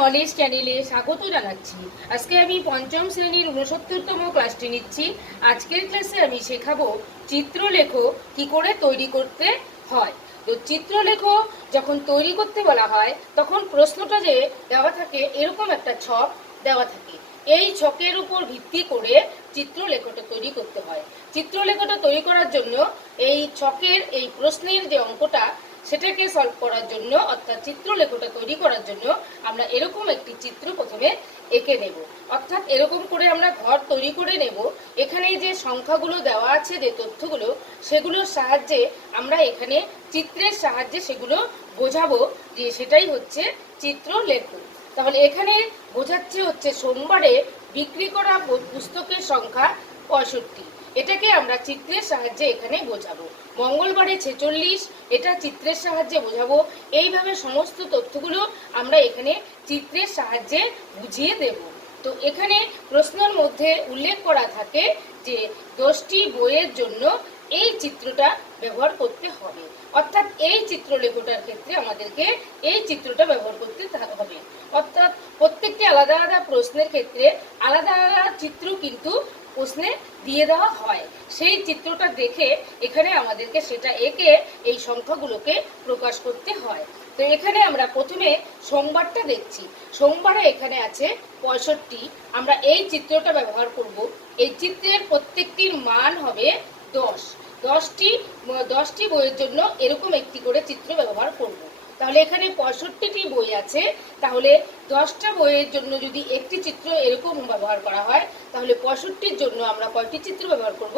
Knowledge চ্যানেলে স্বাগত জানাচ্ছি। আজকে আমি পঞ্চম শ্রেণীর 69তম ক্লাসটি নিচ্ছি। আজকের ক্লাসে আমি শেখাবো চিত্রলেখ কি করে তৈরি করতে হয়। তো চিত্রলেখ যখন তৈরি করতে বলা হয় তখন প্রশ্নটা যে দেওয়া থাকে, এরকম একটা ছক দেওয়া থাকে। এই ছকের উপর ভিত্তি করে চিত্রলেখটা তৈরি করতে হয়। চিত্রলেখটা তৈরি করার জন্য এই ছকের এই প্রশ্নের যে অঙ্কটা সেটাকে সলভ করার জন্য, অর্থাৎ চিত্রলেখটা তৈরি করার জন্য আমরা এরকম একটি চিত্র প্রথমে এঁকে নেব। অর্থাৎ এরকম করে আমরা ঘর তৈরি করে নেব। এখানে যে সংখ্যাগুলো দেওয়া আছে, যে তথ্যগুলো, সেগুলোর সাহায্যে আমরা এখানে চিত্রের সাহায্যে সেগুলো বোঝাবো, যে সেটাই হচ্ছে চিত্রলেখ। তাহলে এখানে বোঝাচ্ছে হচ্ছে সোমবারে বিক্রি করা পুস্তকের সংখ্যা 65, এটাকে আমরা চিত্রের সাহায্যে এখানে বোঝাবো। মঙ্গলবারে 46, এটা চিত্রের সাহায্যে বোঝাবো। এইভাবে সমস্ত তথ্যগুলো আমরা এখানে চিত্রের সাহায্যে বুঝিয়ে দেব। তো এখানে প্রশ্নের মধ্যে উল্লেখ করা থাকে যে 10টি বইয়ের জন্য এই চিত্রটা ব্যবহার করতে হবে। অর্থাৎ এই চিত্রলেখটার ক্ষেত্রে আমাদেরকে এই চিত্রটা ব্যবহার করতে হবে। অর্থাৎ প্রত্যেকটি আলাদা আলাদা প্রশ্নের ক্ষেত্রে আলাদা আলাদা চিত্র কিন্তু প্রশ্নে দিয়ে দেওয়া হয়। সেই চিত্রটা দেখে এখানে আমাদেরকে সেটা এঁকে এই সংখ্যাগুলোকে প্রকাশ করতে হয়। তো এখানে আমরা প্রথমে সোমবারটা দেখছি। সোমবারে এখানে আছে 65, আমরা এই চিত্রটা ব্যবহার করব। এই চিত্রের প্রত্যেকটির মান হবে 10। 10টি বইয়ের জন্য এরকম একটি করে চিত্র ব্যবহার করব। তাহলে এখানে 65টি বই আছে, তাহলে 10টা বইয়ের জন্য যদি একটি চিত্র এরকম ব্যবহার করা হয়, তাহলে 65টির জন্য আমরা কয়টি চিত্র ব্যবহার করব?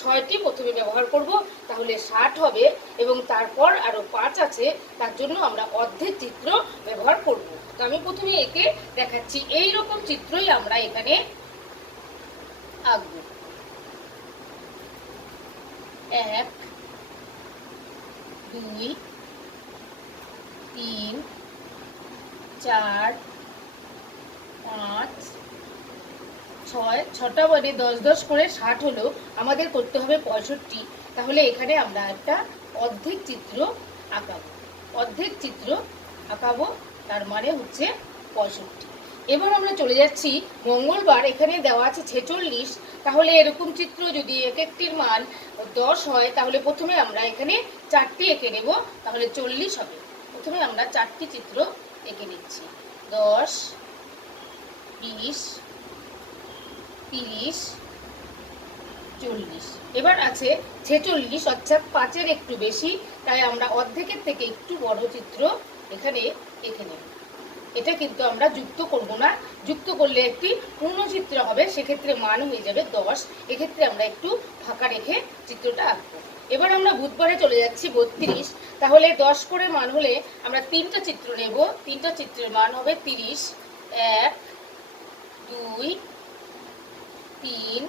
6টি প্রথমে ব্যবহার করব, তাহলে 60 হবে। এবং তারপর আরো 5 আছে, তার জন্য আমরা অর্ধেক চিত্র ব্যবহার করব। তো আমি প্রথমে একে দেখাচ্ছি। এই রকম চিত্রই আমরা এখানে আঁকব। 1 2 3 4 5 6, 6টা মানে 10 10 করে 60 হলো। আমাদের করতে হবে 65। তাহলে এখানে আমরা একটা অর্ধেক চিত্র আঁকাবো। অর্ধেক চিত্র আঁকাবো, তার মানে হচ্ছে 65। এবার আমরা চলে যাচ্ছি মঙ্গলবার। এখানে দেওয়া আছে 46, তাহলে এরকম চিত্র যদি এক একটির মান 10 হয়, তাহলে প্রথমে আমরা এখানে 4টি এঁকে নেব, তাহলে 40 হবে। প্রথমে আমরা 4টি চিত্র এঁকে নিচ্ছি। 10 20 30 40। এবার আছে 46, অর্থাৎ 5-এর একটু বেশি, তাই আমরা অর্ধেকের থেকে একটু বড় চিত্র এখানে এঁকে নেব। এটা কিন্তু আমরা যুক্ত করব না, যুক্ত করলে একটি পূর্ণ চিত্র হবে, সেক্ষেত্রে মান হয়ে যাবে 10। এক্ষেত্রে আমরা একটু ফাঁকা রেখে চিত্রটা আঁকবো। এবার আমরা বুধবারে চলে যাচ্ছি 32, তাহলে 10 করে মান হলে আমরা 3টা চিত্র নেব। 3টা চিত্রের মান হবে 30। 1 2 3,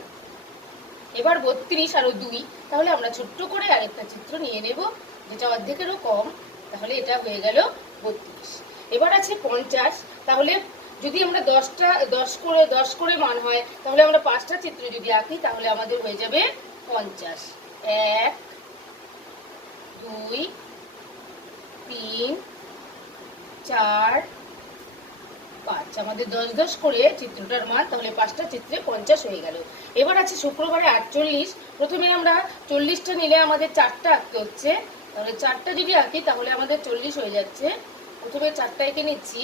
এবার 32 আরো 2, তাহলে আমরা ছোট্ট করে আরেকটা চিত্র নিয়ে নেব, যেটা অর্ধেকেরও কম, তাহলে এটা হয়ে গেল 32। এবার আছে 50, তাহলে যদি আমরা 10 করে মান হয়, তাহলে আমরা 5টা চিত্র যদি আঁকি, তাহলে আমাদের হয়ে যাবে 50। 1 2 3 4 5, আমাদের 10 10 করে চিত্রটার মান, তাহলে 5টা চিত্রে 50 হয়ে গেল। এবার আছে শুক্রবারে 48, প্রথমে আমরা 40টা নিলে আমাদের 4টা আঁকতে হচ্ছে, তাহলে 4টা যদি আঁকি তাহলে আমাদের 40 হয়ে যাচ্ছে। প্রথমে 4টা এঁকে নিচ্ছি।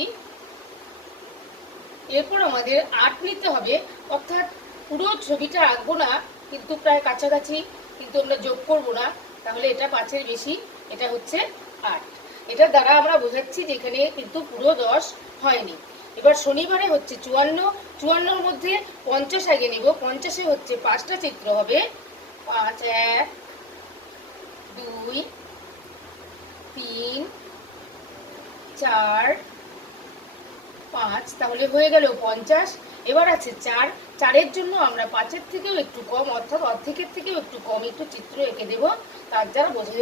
এরপর আমাদের 8 নিতে হবে, অর্থাৎ পুরো ছবিটা আঁকবো না, কিন্তু প্রায় কাছাকাছি, কিন্তু আমরা যোগ করবো না, তাহলে এটা 5-এর বেশি, এটা হচ্ছে 8। এটার দ্বারা আমরা বোঝাচ্ছি যে এখানে কিন্তু পুরো 10 হয়নি। এবার শনিবারে হচ্ছে 54, 54-র মধ্যে 50 আগে নিব। 50-এ হচ্ছে 5টা চিত্র হবে। 5 1 2 3 4 5, তাহলে হয়ে গেল 50। এবার আছে 4, 4-এর জন্য আমরা 5-এর থেকেও একটু কম, অর্থাৎ অর্ধেকের থেকেও একটু কম একটু চিত্র এঁকে দেব, তার দ্বারা বোঝা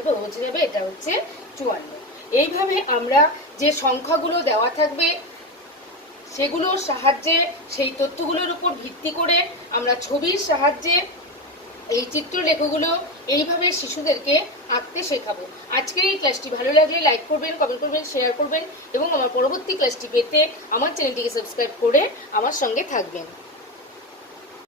যাবে এটা হচ্ছে 54। এইভাবে আমরা যে সংখ্যাগুলো দেওয়া থাকবে সেগুলোর সাহায্যে, সেই তথ্যগুলোর উপর ভিত্তি করে আমরা ছবির সাহায্যে এই চিত্রলেখগুলো এইভাবে শিশুদেরকে আঁকতে শেখাবো। আজকের এই ক্লাসটি ভালো লাগলে লাইক করবেন, কমেন্ট করবেন, শেয়ার করবেন এবং আমার পরবর্তী ক্লাসটি পেতে আমার চ্যানেলটিকে সাবস্ক্রাইব করে আমার সঙ্গে থাকবেন।